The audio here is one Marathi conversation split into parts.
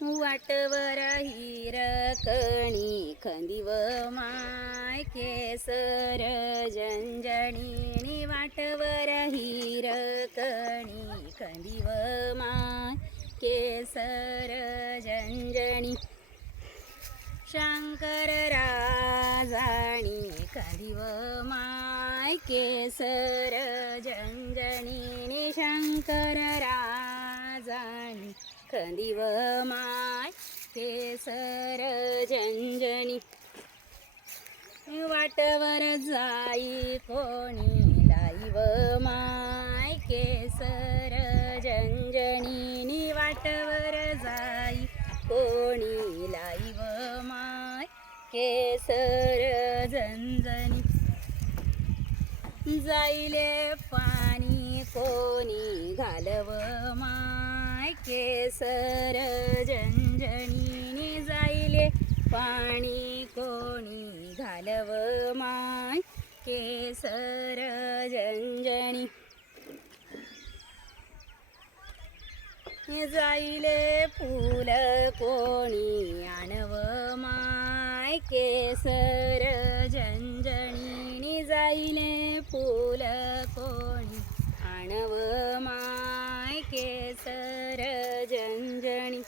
वाटवर हिरकणी खंदिव माय केसर जंजणी वाटवर हिरकणी खंदिव माय केसर जंजणी. शंकर राजाणी खंदिव माय केसर जंजणी शंकर रा खंदीव माय केसर जंजणी वाटवर जाई कोणी लाईव माय केसर जंजणी वाटवर जाई कोणी लाईव माय केसर जंजणी जाईले पाणी कोणी घालव सर जंजणी जाईले. पाणी कोणी घालव माय केसर जंजणी जाईले फुल कोणी आणव माय केसर जंजणी जाईले फुल कोणी आणव केसर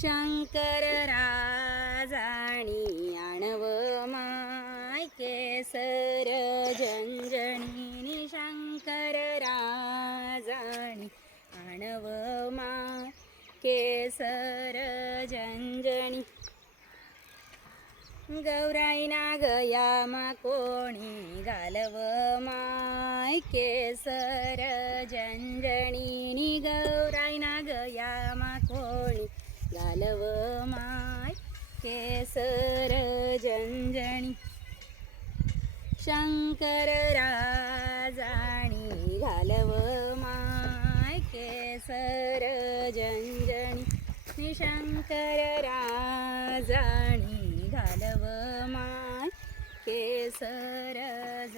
शंकर राजाणी आणव माय केसर जंजणी शंकर राजाणी आणव माय केसर जंजणी. गौराईना गयामा कोणी घालव माय केसर जंजणी गौराईना गयामा कोणी? घालव माय केसर जंजणी शंकर राजाणी घालव माय केसर जंजणी शंकर राजाणी घालव माय केसर जंजणी